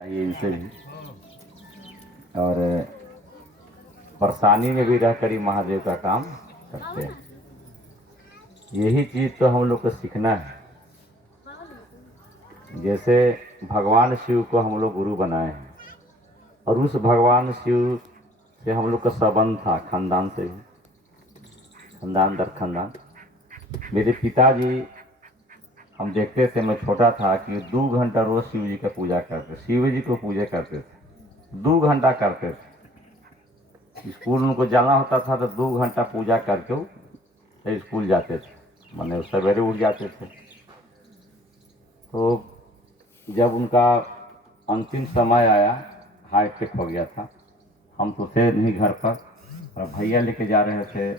ये इनसे भी और परेशानी में भी रहकर ही महादेव का काम करते हैं। यही चीज़ तो हम लोग को सीखना है। जैसे भगवान शिव को हम लोग गुरु बनाए हैं और उस भगवान शिव से हम लोग का संबंध था खानदान से भी, खानदान दर खानदान। मेरे पिताजी, हम देखते थे, मैं छोटा था कि 2 घंटा रोज शिव जी का पूजा करते, शिव जी को पूजा करते थे, 2 घंटा करते थे। स्कूल उनको जाना होता था तो 2 घंटा पूजा करके वो स्कूल जाते थे, मैंने सवेरे उठ जाते थे। तो जब उनका अंतिम समय आया, हार्ट अटैक हो गया था, हम तो थे नहीं घर पर, और भैया लेके जा रहे थे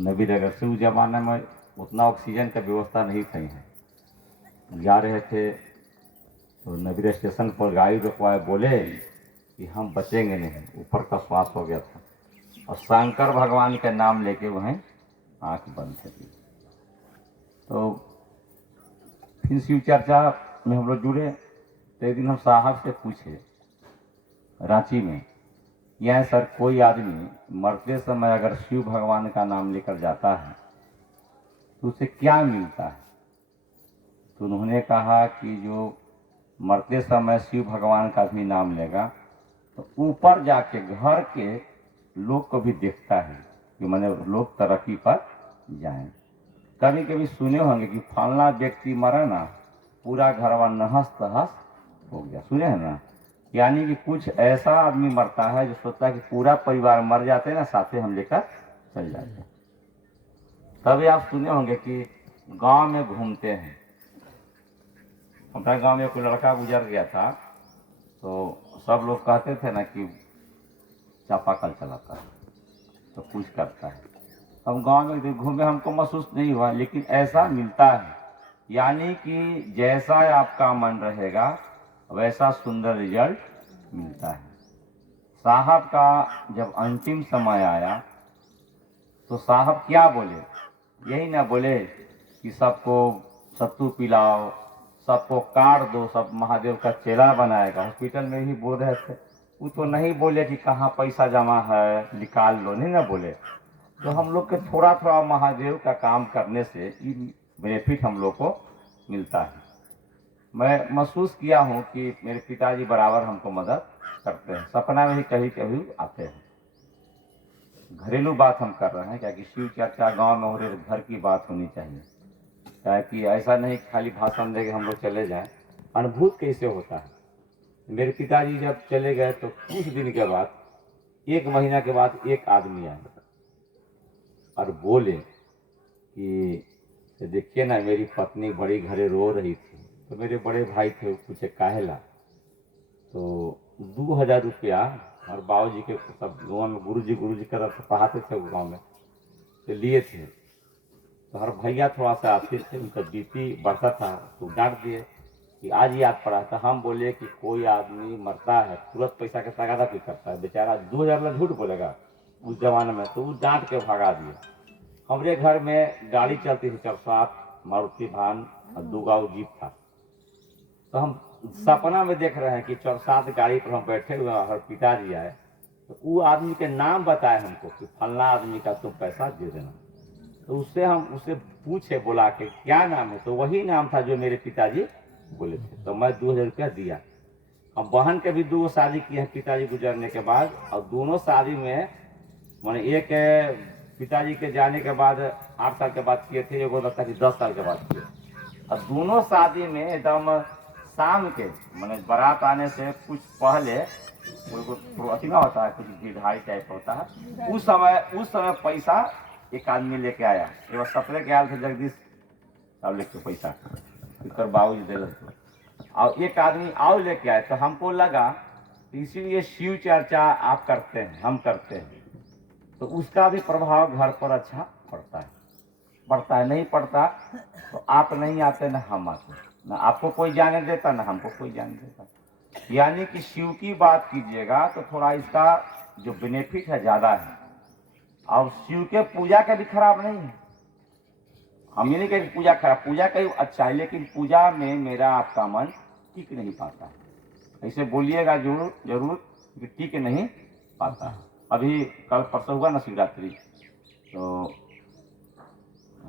नबीनगर से। उस जमाने में उतना ऑक्सीजन का व्यवस्था नहीं थी है। जा रहे थे तो नबीर स्टेशन पर गाड़ी रुकवाए, बोले कि हम बचेंगे नहीं, ऊपर का श्वास हो गया था, और शंकर भगवान का नाम लेके वहीं आंख बंद कर दी। तो फिर शिव चर्चा में हम लोग जुड़े। तो एक दिन हम साहब से पूछे रांची में, यह सर कोई आदमी मरते समय अगर शिव भगवान का नाम लेकर जाता है तो उसे क्या मिलता है? तो उन्होंने कहा कि जो मरते समय शिव भगवान का भी नाम लेगा तो ऊपर जाके घर के लोग को भी देखता है कि मैंने लोग तरक्की पर जाएं। कभी कभी सुने होंगे कि फलना व्यक्ति मरा ना, पूरा घरवा नहस तहस हो गया, सुने हैं ना। यानी कि कुछ ऐसा आदमी मरता है जो सोचता है कि पूरा परिवार मर जाते हैं ना, साथे हम लेकर चल जाते हैं। तभी आप सुने होंगे कि गांव में घूमते हैं। हमारे गांव में कोई लड़का गुजर गया था तो सब लोग कहते थे ना कि चापाकल चलाता है तो कुछ करता है। हम गांव में घूमे, हमको महसूस नहीं हुआ, लेकिन ऐसा मिलता है। यानी कि जैसा आपका मन रहेगा वैसा सुंदर रिजल्ट मिलता है। साहब का जब अंतिम समय आया तो साहब क्या बोले? यही ना बोले कि सबको सत्तू पिलाओ, सबको काट दो, सब महादेव का चेला बनाएगा। हॉस्पिटल में ही बोल रहे थे। वो तो नहीं बोले कि कहाँ पैसा जमा है निकाल लो, नहीं ना बोले। तो हम लोग के थोड़ा थोड़ा महादेव का काम करने से बेनिफिट हम लोग को मिलता है। मैं महसूस किया हूँ कि मेरे पिताजी बराबर हमको मदद करते हैं, सपना में ही कभी कभी आते हैं। घरेलू बात हम कर रहे हैं, क्या कि शिव चर्चा गांव में हो रही, घर की बात होनी चाहिए, ताकि ऐसा नहीं खाली भाषण देके हम लोग चले जाएं। अनुभूत कैसे होता है? मेरे पिताजी जब चले गए तो कुछ दिन के बाद, 1 महीना के बाद, एक आदमी आया और बोले कि देखिए ना, मेरी पत्नी बड़ी घरे रो रही थी। तो मेरे बड़े भाई थे, वो पूछे काहेला? तो 2000 रुपया और बाबू जी के सब गाँव में गुरु जी की तरफ से पढ़ाते थे वो गाँव में, तो लिए थे। तो हर भैया थोड़ा सा आते थे, उनका बीपी बढ़ता था, तो डांट दिए कि आज याद पड़ा। तो हम बोले कि कोई आदमी मरता है तुरंत पैसा का तगादा कोई करता है, बेचारा 2000 में झूठ बोलेगा उस जमाने में, तो वो डांट के भगा दिए। हमारे घर में गाड़ी चलती थी 4-7 मारुति भान और 2 गाँव जीप था। तो हम सपना में देख रहे हैं कि 4-7 गाड़ी पर हम बैठे हुए हैं और पिताजी आए, तो वो आदमी के नाम बताए हमको कि फलना आदमी का तुम पैसा दे देना। तो उससे हम उससे पूछे, बोला कि क्या नाम है? तो वही नाम था जो मेरे पिताजी बोले थे। तो मैं 2000 रुपया दिया। हम बहन के भी 2 शादी किए हैं पिताजी गुजरने के बाद, और दोनों शादी में मैंने एक पिताजी के जाने के बाद 8 साल के बाद किए थे, एगो लगता कि 10 साल के बाद किए। और दोनों शादी में एकदम शाम के, मैंने बारात आने से कुछ पहले कोई अथी ना होता है, कुछ गिरधाई टाइप होता है, उस समय पैसा एक आदमी लेके आया। एगो 17 के आयल थे जगदीश, तब लेके पैसा फिर बाबू जी दे दो, और एक आदमी आओ लेके आए। तो हमको लगा इसीलिए शिव चर्चा आप करते हैं, हम करते हैं, तो उसका भी प्रभाव घर पर अच्छा पड़ता है। पड़ता है, नहीं पड़ता तो आप नहीं आते ना हम आते, ना आपको कोई जाने देता ना हमको कोई जाने देता। यानी कि शिव की बात कीजिएगा तो थोड़ा इसका जो बेनिफिट है ज़्यादा है। और शिव के पूजा का भी खराब नहीं है। हम ये नहीं कहें पूजा खराब, पूजा का ही अच्छा है, लेकिन पूजा में मेरा आपका मन टिक नहीं पाता है। ऐसे बोलिएगा जरूर जरूर कि टिक नहीं पाता है। अभी कल परसों हुआ ना शिवरात्रि, तो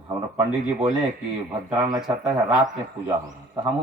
हमारे पंडित जी बोले कि भद्रा नक्षत्र है, रात में पूजा होगा, तो हम